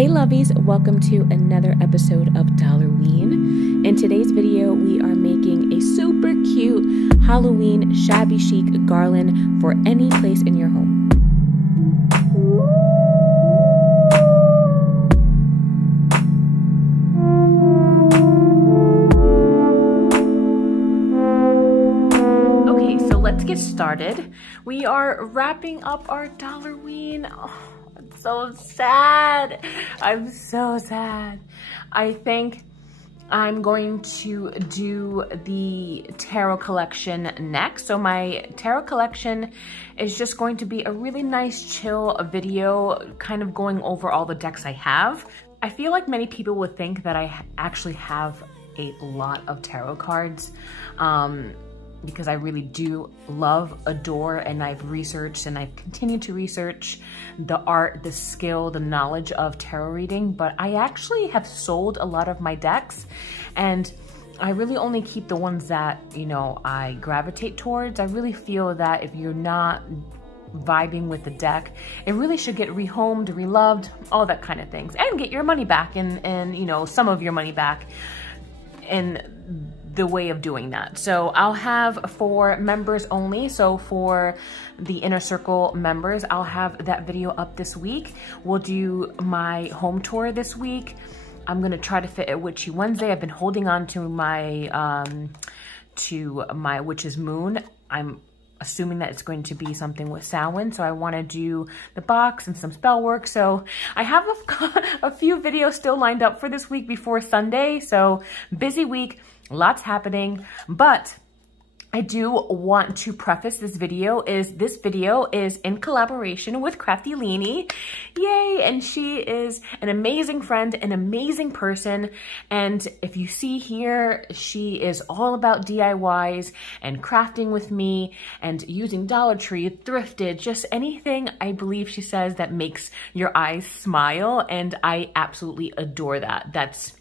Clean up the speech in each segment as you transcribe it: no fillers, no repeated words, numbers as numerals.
Hey lovies, welcome to another episode of Dollarween. In today's video, we are making a super cute Halloween shabby chic garland for any place in your home. Okay, so let's get started. We are wrapping up our Dollarween. Oh, so sad. I'm so sad. I think I'm going to do the tarot collection next. So my tarot collection is just going to be a really nice chill video, kind of going over all the decks I have. I feel like many people would think that I actually have a lot of tarot cards. Because I really do love, adore, and I've researched and I've continued to research the art, the skill, the knowledge of tarot reading, but I actually have sold a lot of my decks and I really only keep the ones that, you know, I gravitate towards. I really feel that if you're not vibing with the deck, it really should get rehomed, reloved, all that kind of things, and get your money back and you know, some of your money back in the way of doing that. So I'll have for members only. So for the inner circle members, I'll have that video up this week. We'll do my home tour this week. I'm gonna try to fit it Witchy Wednesday. I've been holding on to my Witch's Moon. I'm assuming that it's going to be something with Samhain, so I want to do the box and some spell work. So I have a few videos still lined up for this week before Sunday, so busy week, lots happening. But I do want to preface this video is in collaboration with Crafty Leanie. Yay! And she is an amazing friend, an amazing person. And if you see here, she is all about DIYs and crafting with me and using Dollar Tree, thrifted, just anything I believe she says that makes your eyes smile. And I absolutely adore that. That's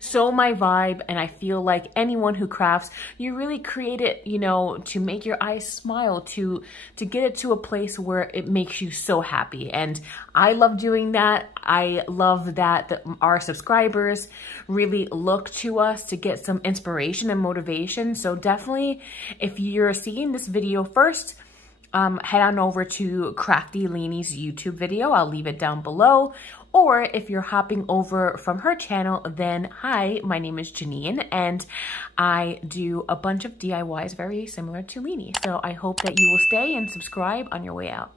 so my vibe, and I feel like anyone who crafts, you really create it, you know, to make your eyes smile, to get it to a place where it makes you so happy. And I love doing that. I love that our subscribers really look to us to get some inspiration and motivation. So definitely, if you're seeing this video first, head on over to Crafty Leanie's YouTube video. I'll leave it down below. Or if you're hopping over from her channel, then hi, my name is Janine and I do a bunch of DIYs very similar to Leanie. So I hope that you will stay and subscribe on your way out.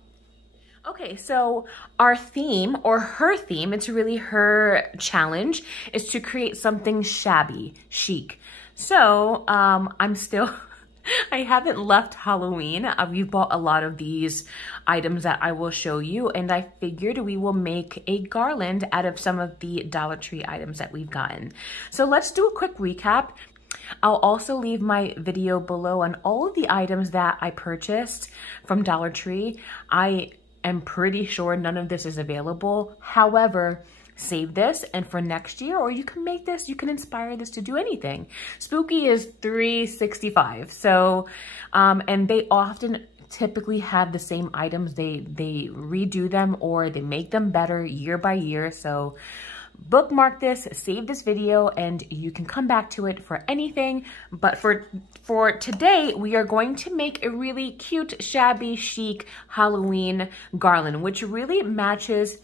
Okay, so our theme, or her theme, it's really her challenge, is to create something shabby, chic. So I haven't left Halloween. We've bought a lot of these items that I will show you, and I figured we will make a garland out of some of the Dollar Tree items that we've gotten. So let's do a quick recap. I'll also leave my video below on all of the items that I purchased from Dollar Tree. I am pretty sure none of this is available. However, save this and for next year, or you can make this, you can inspire this to do anything. Spooky is 365. So, and they often typically have the same items. They redo them or they make them better year by year. So bookmark this, save this video, and you can come back to it for anything. But for today, we are going to make a really cute, shabby, chic Halloween garland, which really matches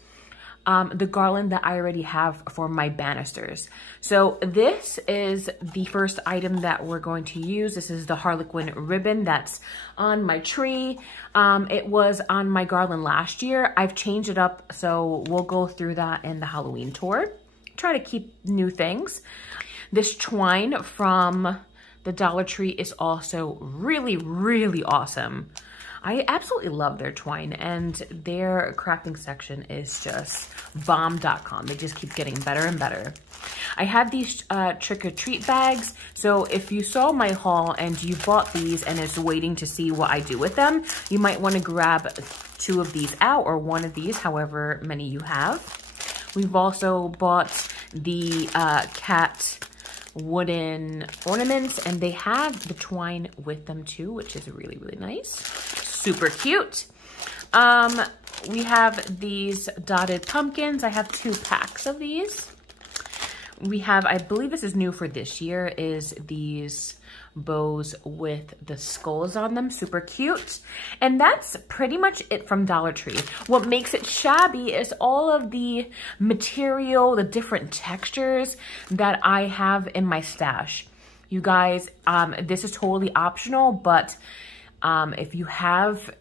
the garland that I already have for my banisters. So this is the first item that we're going to use. This is the Harlequin Ribbon that's on my tree. It was on my garland last year. I've changed it up, so we'll go through that in the Halloween tour. Try to keep new things. This twine from the Dollar Tree is also really, really awesome. I absolutely love their twine, and their crafting section is just bomb.com. They just keep getting better and better. I have these trick-or-treat bags. So if you saw my haul and you bought these and it's waiting to see what I do with them, you might want to grab 2 of these out, or 1 of these, however many you have. We've also bought the cat wooden ornaments, and they have the twine with them too, which is really, really nice. Super cute. we have these dotted pumpkins. I have 2 packs of these. We have, I believe this is new for this year, is these bows with the skulls on them, super cute. And that's pretty much it from Dollar Tree. What makes it shabby is all of the material, the different textures that I have in my stash. You guys, this is totally optional, but if you have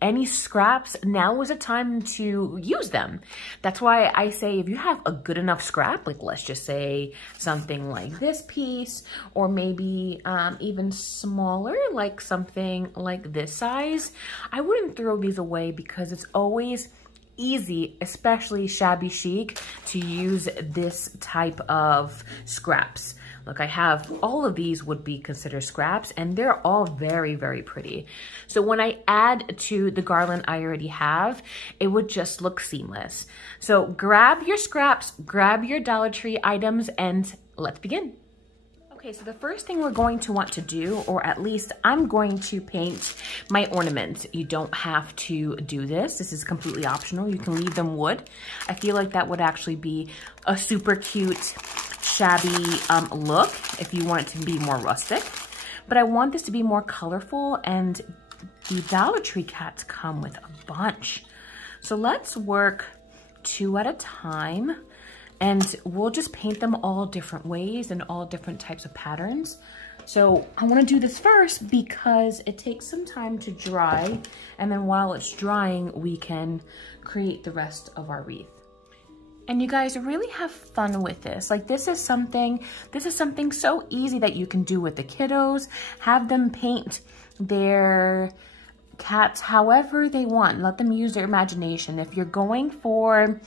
any scraps, now is a time to use them. That's why I say if you have a good enough scrap, like let's just say something like this piece, or maybe even smaller, like something like this size, I wouldn't throw these away because it's always easy, especially shabby chic, to use this type of scraps. Look, I have all of these would be considered scraps, and they're all very, very pretty. So when I add to the garland I already have, it would just look seamless. So grab your scraps, grab your Dollar Tree items, and let's begin. Okay, so the first thing we're going to want to do, or at least I'm going to paint my ornaments. You don't have to do this. This is completely optional. You can leave them wood. I feel like that would actually be a super cute, shabby look if you want it to be more rustic. But I want this to be more colorful, and the Dollar Tree cats come with a bunch. So let's work 2 at a time. And we'll just paint them all different ways and all different types of patterns. So I want to do this first because it takes some time to dry. And then while it's drying, we can create the rest of our wreath. And you guys really have fun with this. Like this is something so easy that you can do with the kiddos. Have them paint their cats however they want. Let them use their imagination. If you're going for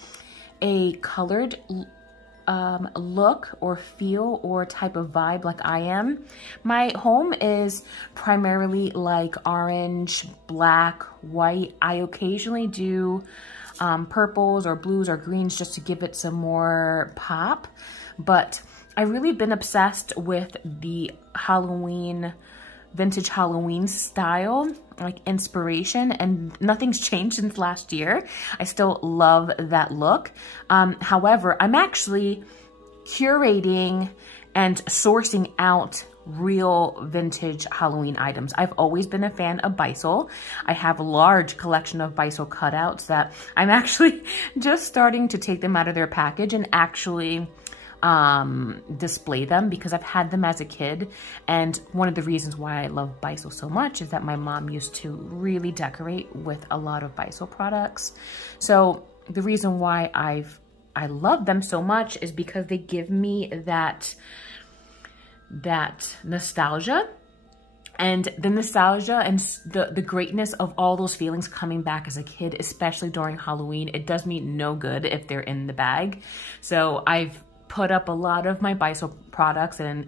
a colored look or feel or type of vibe like I am, my home is primarily like orange, black, white. I occasionally do purples or blues or greens just to give it some more pop, but I've really been obsessed with the vintage Halloween style, like inspiration, and nothing's changed since last year. I still love that look. However, I'm actually curating and sourcing out real vintage Halloween items. I've always been a fan of Beisel. I have a large collection of Beisel cutouts that I'm actually just starting to take them out of their package and actually display them because I've had them as a kid. And one of the reasons why I love Beisel so much is that my mom used to really decorate with a lot of Beisel products. So the reason why I love them so much is because they give me that nostalgia, and the nostalgia and the greatness of all those feelings coming back as a kid, especially during Halloween. It does me no good if they're in the bag. So I've put up a lot of my Beisel products and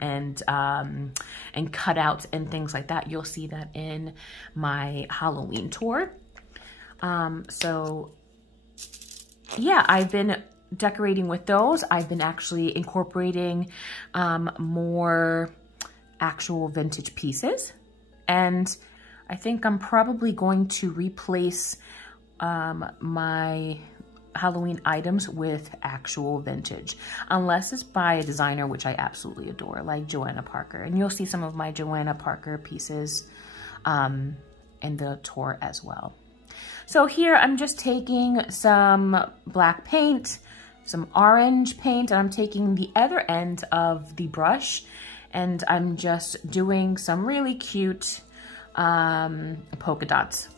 cutouts and things like that. You'll see that in my Halloween tour. So yeah, I've been decorating with those. I've been actually incorporating more actual vintage pieces, and I think I'm probably going to replace my Halloween items with actual vintage, unless it's by a designer which I absolutely adore, like Joanna Parker. And you'll see some of my Joanna Parker pieces in the tour as well. So here I'm just taking some black paint, some orange paint, and I'm taking the other end of the brush, and I'm just doing some really cute polka dots.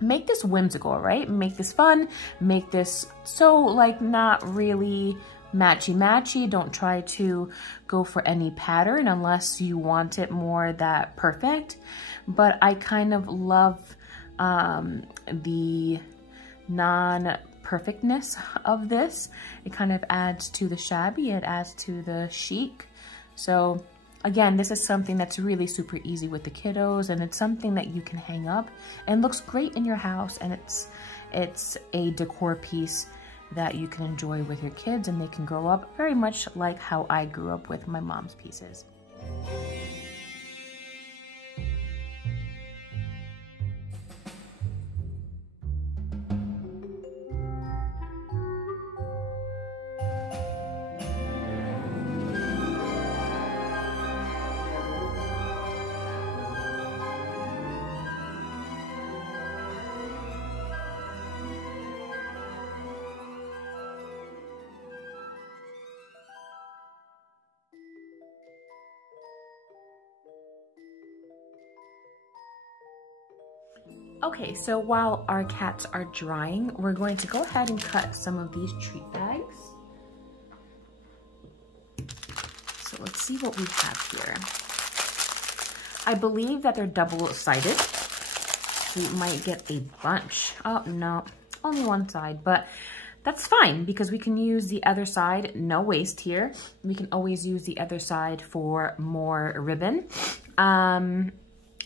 Make this whimsical, right? Make this fun, make this so like not really matchy-matchy. Don't try to go for any pattern unless you want it more that perfect. But I kind of love the non-perfectness of this. It kind of adds to the shabby, it adds to the chic. So again, this is something that's really super easy with the kiddos, and it's something that you can hang up and looks great in your house, and it's a decor piece that you can enjoy with your kids, and they can grow up very much like how I grew up with my mom's pieces. Okay, so while our cats are drying, we're going to go ahead and cut some of these treat bags. So let's see what we have here. I believe that they're double-sided. We might get a bunch. Oh, no, only one side, but that's fine because we can use the other side, no waste here. We can always use the other side for more ribbon. And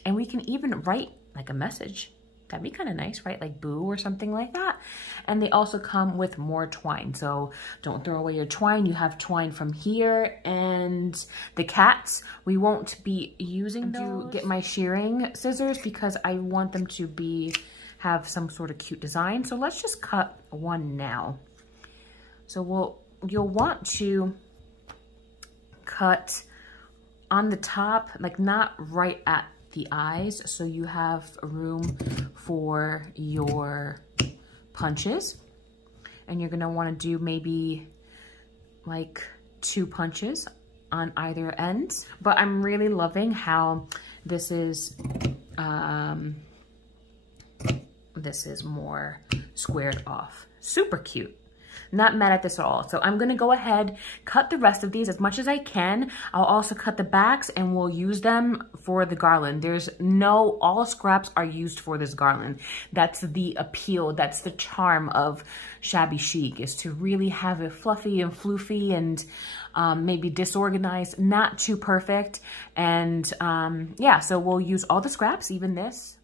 we can even write like a message. That'd be kind of nice, right? Like boo or something like that. And they also come with more twine. So don't throw away your twine. You have twine from here. And the cats, we won't be using those. To get my shearing scissors because I want them to have some sort of cute design. So let's just cut one now. So you'll want to cut on the top, like not right at the eyes, so you have room for your punches. And you're gonna wanna do maybe like 2 punches on either end. But I'm really loving how this is more squared off. Super cute. Not mad at this at all. So I'm gonna go ahead, cut the rest of these as much as I can. I'll also cut the backs and we'll use them for the garland. All scraps are used for this garland. That's the appeal, that's the charm of Shabby Chic, is to really have it fluffy and floofy and maybe disorganized, not too perfect. And yeah, so we'll use all the scraps, even this.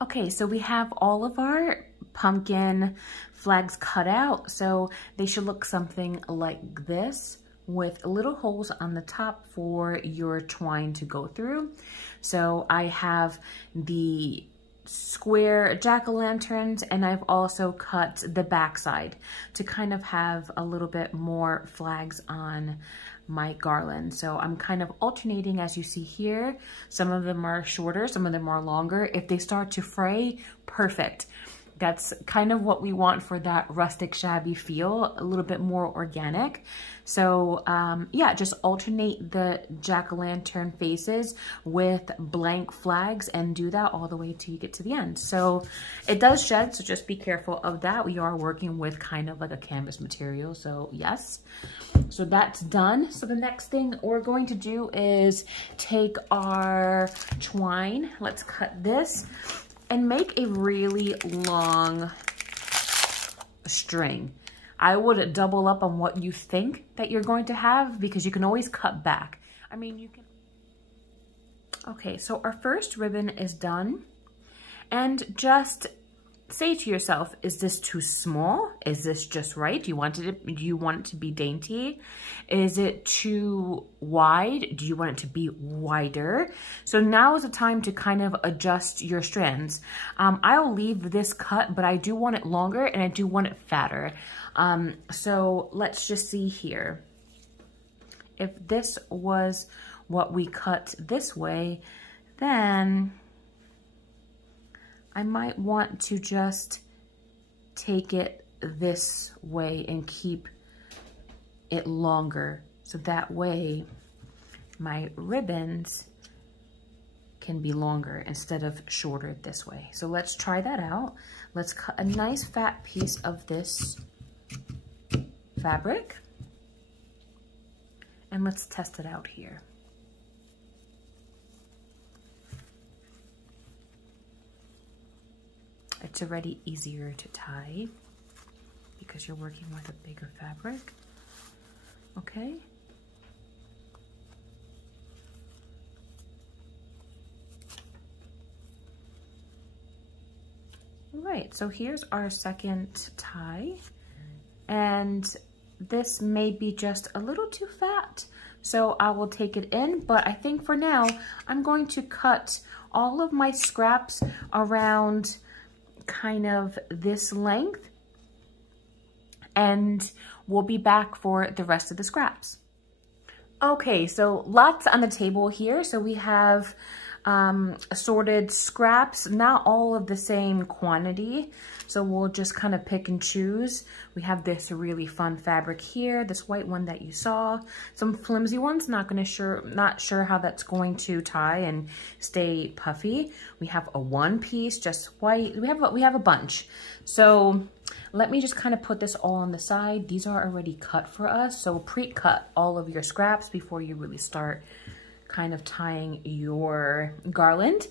Okay, so we have all of our pumpkin flags cut out, so they should look something like this with little holes on the top for your twine to go through. So I have the square jack-o'-lanterns and I've also cut the backside to kind of have a little bit more flags on my garland. So I'm kind of alternating, as you see here. Some of them are shorter, some of them are longer. If they start to fray, perfect. That's kind of what we want for that rustic shabby feel, a little bit more organic. So yeah, just alternate the jack-o'-lantern faces with blank flags and do that all the way till you get to the end. So it does shed, so just be careful of that. We are working with kind of like a canvas material, so yes. So that's done. So the next thing we're going to do is take our twine. Let's cut this and make a really long string. I would double up on what you think that you're going to have because you can always cut back. I mean, you can. Okay, so our first ribbon is done. And just say to yourself, is this too small? Is this just right? Do you want it to be dainty? Is it too wide? Do you want it to be wider? So now is the time to kind of adjust your strands. I'll leave this cut, but I do want it longer and I do want it fatter. So let's just see here. If this was what we cut this way, then I might want to just take it this way and keep it longer. So that way my ribbons can be longer instead of shorter this way. So let's try that out. Let's cut a nice fat piece of this fabric and let's test it out here. It's already easier to tie because you're working with a bigger fabric. Okay. All right, so here's our second tie. And this may be just a little too fat, so I will take it in. But I think for now, I'm going to cut all of my scraps around kind of this length, and we'll be back for the rest of the scraps. Okay, so lots on the table here. So we have assorted scraps, not all of the same quantity. So we'll just kind of pick and choose. We have this really fun fabric here, this white one that you saw, some flimsy ones, not sure how that's going to tie and stay puffy. We have a one piece, just white. We have a bunch. So let me just kind of put this all on the side. These are already cut for us. So pre-cut all of your scraps before you really start kind of tying your garland.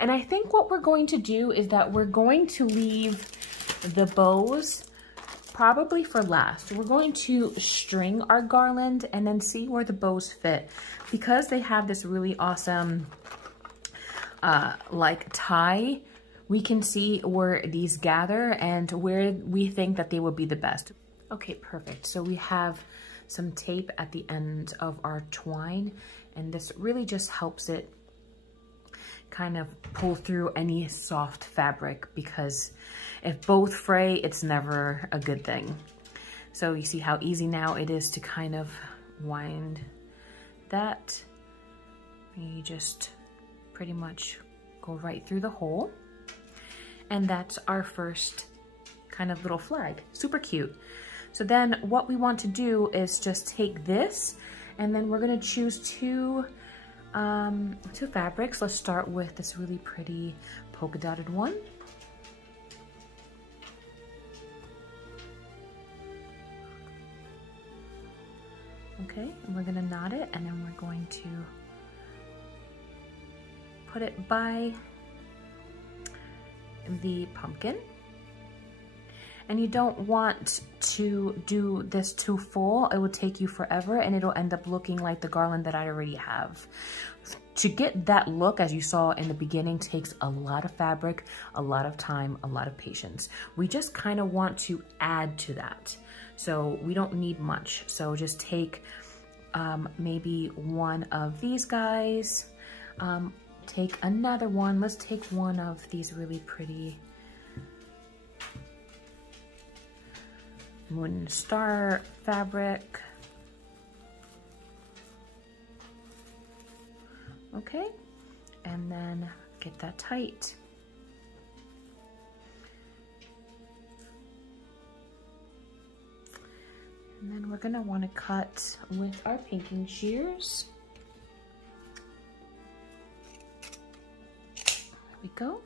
And I think what we're going to do is that we're going to leave the bows probably for last. We're going to string our garland and then see where the bows fit, because they have this really awesome like tie. We can see where these gather and where we think that they will be the best. Okay, perfect. So we have some tape at the end of our twine, and this really just helps it kind of pull through any soft fabric, because if both fray, it's never a good thing. So you see how easy now it is to kind of wind that. You just pretty much go right through the hole. And that's our first kind of little flag. Super cute. So then what we want to do is just take this, and then we're gonna choose two fabrics. Let's start with this really pretty polka dotted one. Okay, and we're gonna knot it, and then we're going to put it by the pumpkin. And you don't want to do this too full. It will take you forever, and it'll end up looking like the garland that I already have. To get that look, as you saw in the beginning, takes a lot of fabric, a lot of time, a lot of patience. We just kind of want to add to that. So we don't need much. So just take maybe one of these guys, take another one. Let's take one of these really pretty Moon Star fabric. Okay, and then get that tight. And then we're gonna want to cut with our pinking shears. There we go.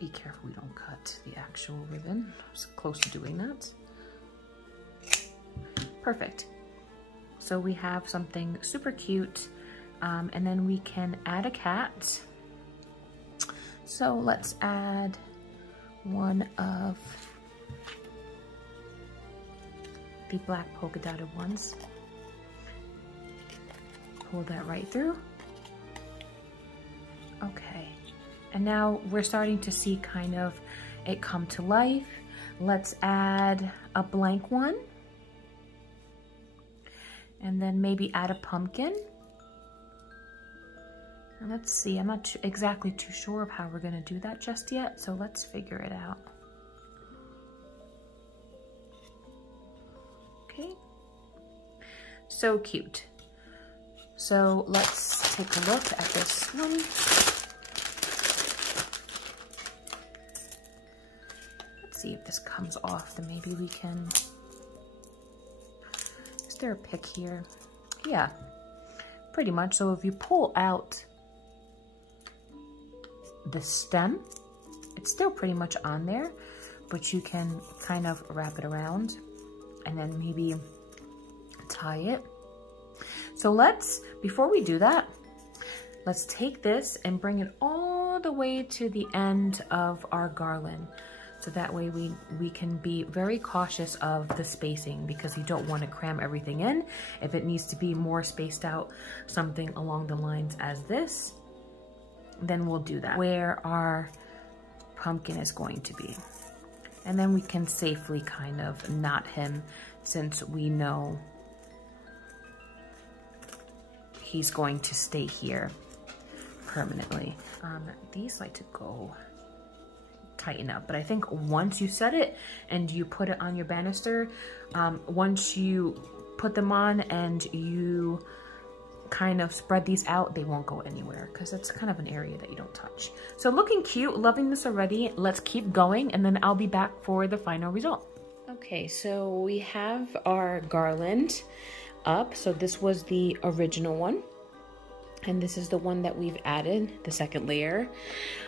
Be careful we don't cut the actual ribbon. I was close to doing that. Perfect. So we have something super cute, and then we can add a cat. So let's add one of the black polka dotted ones. Pull that right through. Okay. And now we're starting to see kind of it come to life. Let's add a blank one. And then maybe add a pumpkin. And let's see, I'm not exactly too sure of how we're gonna do that just yet, so let's figure it out. Okay, so cute. So let's take a look at this one. See if this comes off, then maybe we can, is there a pick here? Yeah, pretty much. So if you pull out the stem, it's still pretty much on there, but you can kind of wrap it around and then maybe tie it. So let's, before we do that, let's take this and bring it all the way to the end of our garland. So that way we can be very cautious of the spacing, because you don't want to cram everything in. If it needs to be more spaced out, something along the lines as this, then we'll do that. Where our pumpkin is going to be. And then we can safely kind of knot him, since we know he's going to stay here permanently. These like to go tighten up, but I think once you set it and you put it on your banister, once you put them on and you kind of spread these out, they won't go anywhere because it's kind of an area that you don't touch. So looking cute, loving this already. Let's keep going and then I'll be back for the final result. Okay, so we have our garland up. So this was the original one. And this is the one that we've added, the second layer.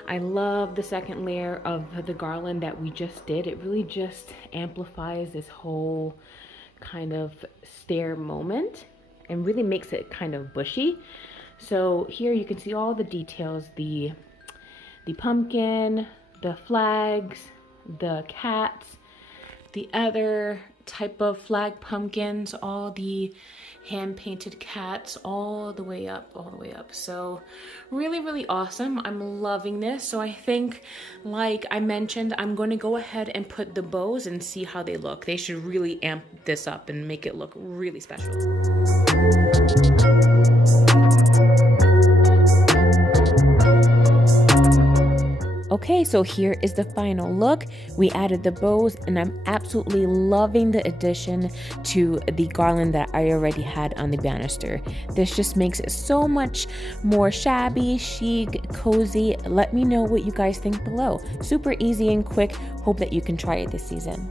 I love the second layer of the garland that we just did. It really just amplifies this whole kind of stair moment and really makes it kind of bushy. So here you can see all the details, the pumpkin, the flags, the cats, the other type of flag pumpkins, all the hand-painted cats, all the way up. So really awesome. I'm loving this. So I think, like I mentioned, I'm going to go ahead and put the bows and see how they look. They should really amp this up and make it look really special. Okay, so here is the final look. We added the bows and I'm absolutely loving the addition to the garland that I already had on the banister. This just makes it so much more shabby, chic, cozy. Let me know what you guys think below. Super easy and quick. Hope that you can try it this season.